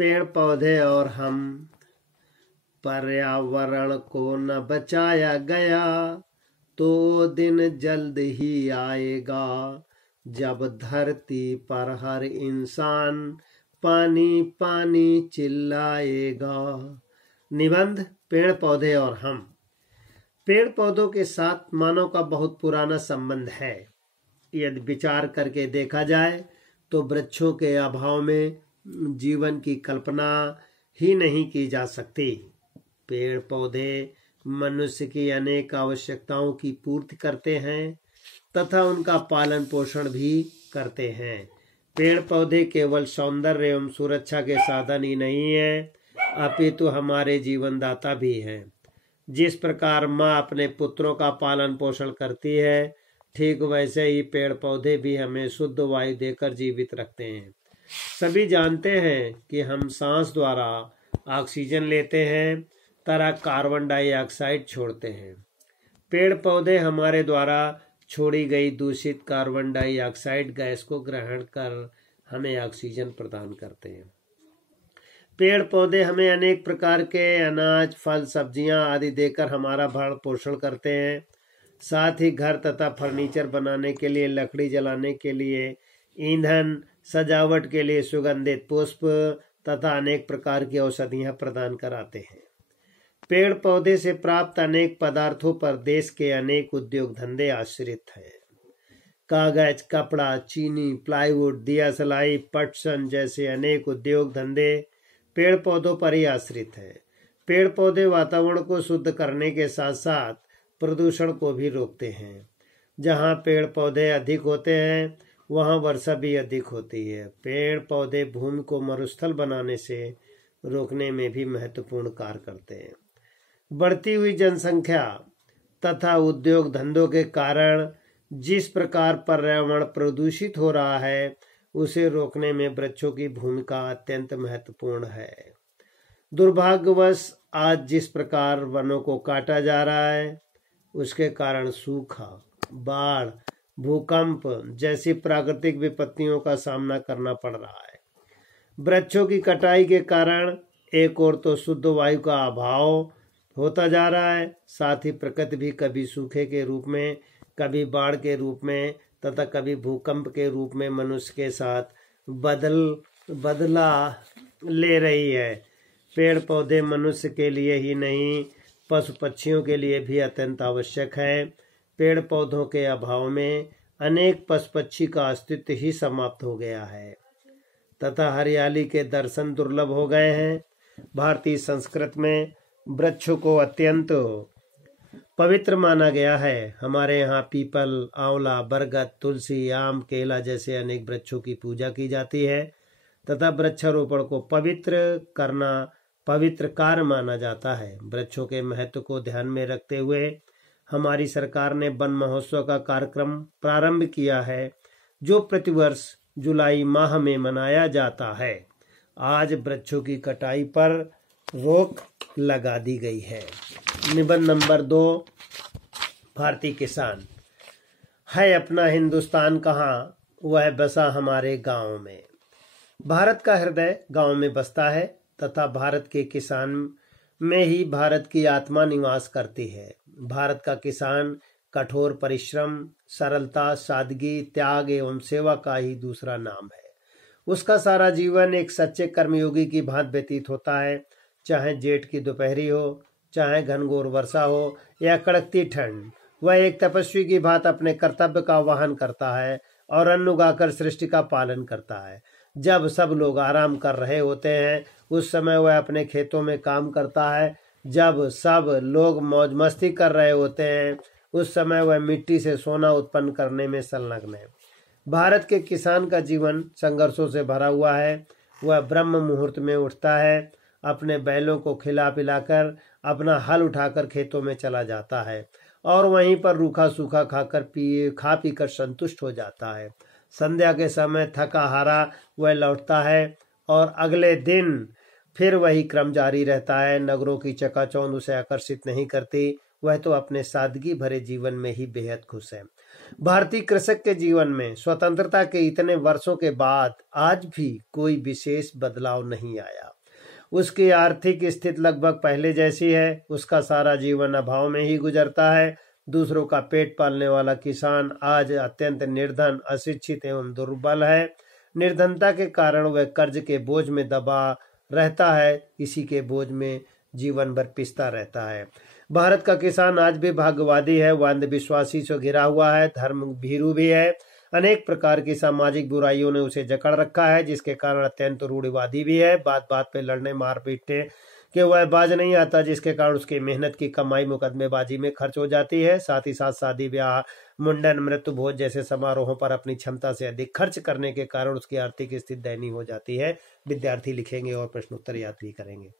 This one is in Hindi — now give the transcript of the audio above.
पेड़ पौधे और हम, पर्यावरण को न बचाया गया तो दिन जल्द ही आएगा जब धरती पर हर इंसान पानी पानी चिल्लाएगा। निबंध पेड़ पौधे और हम। पेड़ पौधों के साथ मानव का बहुत पुराना संबंध है। यदि विचार करके देखा जाए तो वृक्षों के अभाव में जीवन की कल्पना ही नहीं की जा सकती। पेड़ पौधे मनुष्य की अनेक आवश्यकताओं की पूर्ति करते हैं तथा उनका पालन पोषण भी करते हैं। पेड़ पौधे केवल सौंदर्य एवं सुरक्षा के साधन ही नहीं है, अपितु हमारे जीवनदाता भी हैं। जिस प्रकार माँ अपने पुत्रों का पालन पोषण करती है, ठीक वैसे ही पेड़ पौधे भी हमें शुद्ध वायु देकर जीवित रखते हैं। सभी जानते हैं कि हम सांस द्वारा ऑक्सीजन लेते हैं तथा कार्बन डाइऑक्साइड छोड़ते हैं। पेड़ पौधे हमारे द्वारा छोड़ी गई दूषित कार्बन डाइऑक्साइड गैस को ग्रहण कर हमें ऑक्सीजन प्रदान करते हैं। पेड़ पौधे हमें अनेक प्रकार के अनाज, फल, सब्जियां आदि देकर हमारा भरण पोषण करते हैं। साथ ही घर तथा फर्नीचर बनाने के लिए, लकड़ी जलाने के लिए, ईंधन, सजावट के लिए सुगंधित पुष्प तथा अनेक प्रकार की औषधियां प्रदान कराते हैं। पेड़ पौधे से प्राप्त अनेक पदार्थों पर देश के अनेक उद्योग धंधे आश्रित हैं। कागज, कपड़ा, चीनी, प्लाईवुड, दिया सलाई, पटसन जैसे अनेक उद्योग धंधे पेड़ पौधों पर ही आश्रित है। पेड़ पौधे वातावरण को शुद्ध करने के साथ साथ प्रदूषण को भी रोकते हैं। जहाँ पेड़ पौधे अधिक होते हैं वहाँ वर्षा भी अधिक होती है। पेड़ पौधे भूमि को मरुस्थल बनाने से रोकने में भी महत्वपूर्ण कार्य करते हैं। बढ़ती हुई जनसंख्या तथा उद्योग धंधों के कारण जिस प्रकार पर्यावरण प्रदूषित हो रहा है, उसे रोकने में वृक्षों की भूमिका अत्यंत महत्वपूर्ण है। दुर्भाग्यवश आज जिस प्रकार वनों को काटा जा रहा है, उसके कारण सूखा, बाढ़, भूकंप जैसी प्राकृतिक विपत्तियों का सामना करना पड़ रहा है। वृक्षों की कटाई के कारण एक ओर तो शुद्ध वायु का अभाव होता जा रहा है, साथ ही प्रकृति भी कभी सूखे के रूप में, कभी बाढ़ के रूप में तथा कभी भूकंप के रूप में मनुष्य के साथ बदला ले रही है। पेड़ पौधे मनुष्य के लिए ही नहीं, पशु पक्षियों के लिए भी अत्यंत आवश्यक है। पेड़ पौधों के अभाव में अनेक पशु पक्षी का अस्तित्व ही समाप्त हो गया है तथा हरियाली के दर्शन दुर्लभ हो गए हैं। भारतीय संस्कृति में वृक्षों को अत्यंत पवित्र माना गया है। हमारे यहाँ पीपल, आंवला, बरगद, तुलसी, आम, केला जैसे अनेक वृक्षों की पूजा की जाती है तथा वृक्षारोपण को पवित्र कार्य माना जाता है। वृक्षों के महत्व को ध्यान में रखते हुए हमारी सरकार ने वन महोत्सव का कार्यक्रम प्रारंभ किया है, जो प्रतिवर्ष जुलाई माह में मनाया जाता है। आज वृक्षों की कटाई पर रोक लगा दी गई है। निबंध नंबर 2। भारतीय किसान। है अपना हिंदुस्तान कहाँ, वह बसा हमारे गांव में। भारत का हृदय गांव में बसता है तथा भारत के किसान में ही भारत की आत्मा निवास करती है। भारत का किसान कठोर परिश्रम, सरलता, सादगी, त्याग एवं सेवा का ही दूसरा नाम है। उसका सारा जीवन एक सच्चे कर्मयोगी की भांति व्यतीत होता है। चाहे जेठ की दोपहरी हो, चाहे घनघोर वर्षा हो या कड़कती ठंड, वह एक तपस्वी की भांति अपने कर्तव्य का वहन करता है और अन्न उगाकर सृष्टि का पालन करता है। जब सब लोग आराम कर रहे होते हैं, उस समय वह अपने खेतों में काम करता है। जब सब लोग मौज मस्ती कर रहे होते हैं, उस समय वह मिट्टी से सोना उत्पन्न करने में संलग्न है। भारत के किसान का जीवन संघर्षों से भरा हुआ है। वह ब्रह्म मुहूर्त में उठता है, अपने बैलों को खिला पिलाकर अपना हल उठाकर खेतों में चला जाता है और वहीं पर रूखा सूखा खा पी कर संतुष्ट हो जाता है। संध्या के समय थका हारा वह लौटता है और अगले दिन फिर वही क्रम जारी रहता है। नगरों की चकाचौंध उसे आकर्षित नहीं करती, वह तो अपने सादगी भरे जीवन में ही बेहद खुश है। भारतीय कृषक के जीवन में स्वतंत्रता के इतने वर्षों के बाद आज भी कोई विशेष बदलाव नहीं आया। उसकी आर्थिक स्थिति लगभग पहले जैसी है, उसका सारा जीवन अभाव में ही गुजरता है। दूसरों का पेट पालने वाला किसान आज अत्यंत निर्धन, अशिक्षित एवं दुर्बल है। निर्धनता के कारण वह कर्ज के बोझ में दबा रहता है, इसी के बोझ में जीवन भर पिसता रहता है। भारत का किसान आज भी भाग्यवादी है, वह अंधविश्वासी से घिरा हुआ है, धर्म भीरू भी है। अनेक प्रकार की सामाजिक बुराइयों ने उसे जकड़ रखा है, जिसके कारण अत्यंत रूढ़िवादी भी है। बात बात पे लड़ने मारपीटने के वह बाज नहीं आता, जिसके कारण उसकी मेहनत की कमाई मुकदमेबाजी में खर्च हो जाती है। साथ ही साथ शादी ब्याह, मुंडन, मृत्यु भोज जैसे समारोहों पर अपनी क्षमता से अधिक खर्च करने के कारण उसकी आर्थिक स्थिति दयनीय हो जाती है। विद्यार्थी लिखेंगे और प्रश्नोत्तर याद भी करेंगे।